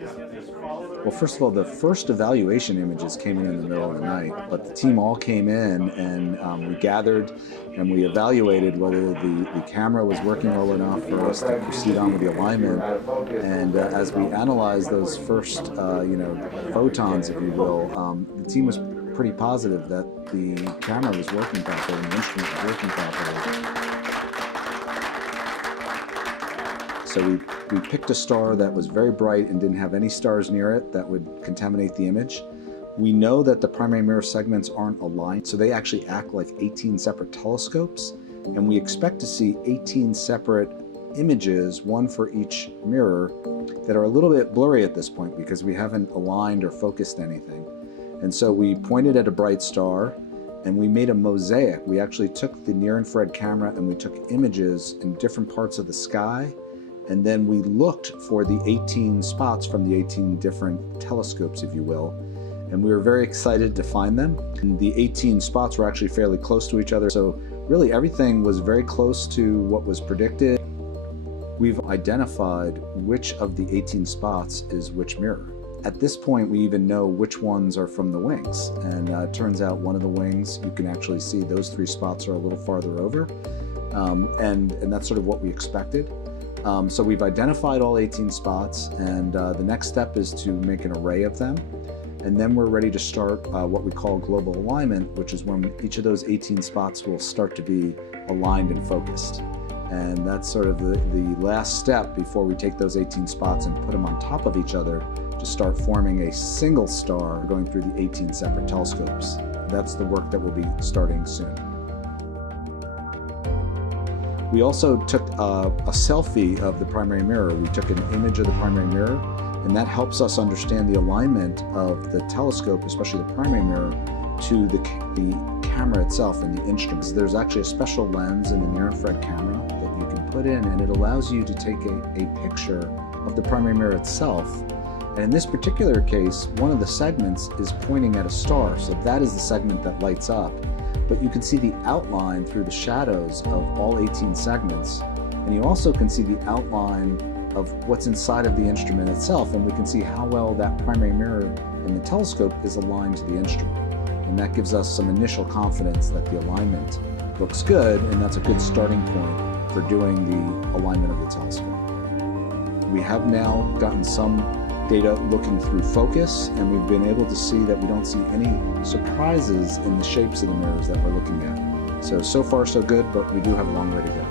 Well, first of all, the first evaluation images came in the middle of the night, but the team all came in and we gathered and we evaluated whether the camera was working well enough for us to proceed on with the alignment. And as we analyzed those first, photons, if you will, the team was pretty positive that the camera was working properly and the instrument was working properly. So we picked a star that was very bright and didn't have any stars near it that would contaminate the image. We know that the primary mirror segments aren't aligned, so they actually act like 18 separate telescopes, and we expect to see 18 separate images, one for each mirror, that are a little bit blurry at this point because we haven't aligned or focused anything. And so we pointed at a bright star and we made a mosaic. We actually took the near-infrared camera and we took images in different parts of the sky, and then we looked for the 18 spots from the 18 different telescopes, if you will, and we were very excited to find them. And the 18 spots were actually fairly close to each other, so really everything was very close to what was predicted. We've identified which of the 18 spots is which mirror. At this point, we even know which ones are from the wings, and it turns out one of the wings, you can actually see those 3 spots are a little farther over, and that's sort of what we expected. So we've identified all 18 spots, and the next step is to make an array of them. And then we're ready to start what we call global alignment, which is when each of those 18 spots will start to be aligned and focused. And that's sort of the last step before we take those 18 spots and put them on top of each other to start forming a single star going through the 18 separate telescopes. That's the work that will be starting soon. We also took a selfie of the primary mirror. We took an image of the primary mirror, and that helps us understand the alignment of the telescope, especially the primary mirror, to the camera itself and the instruments. There's actually a special lens in the near-infrared camera that you can put in, and it allows you to take a picture of the primary mirror itself. And in this particular case, one of the segments is pointing at a star, so that is the segment that lights up. But you can see the outline through the shadows of all 18 segments, and you also can see the outline of what's inside of the instrument itself, and we can see how well that primary mirror in the telescope is aligned to the instrument. And that gives us some initial confidence that the alignment looks good, and that's a good starting point for doing the alignment of the telescope. We have now gotten some data looking through focus, and we've been able to see that we don't see any surprises in the shapes of the mirrors that we're looking at. So far so good, but we do have a long way to go.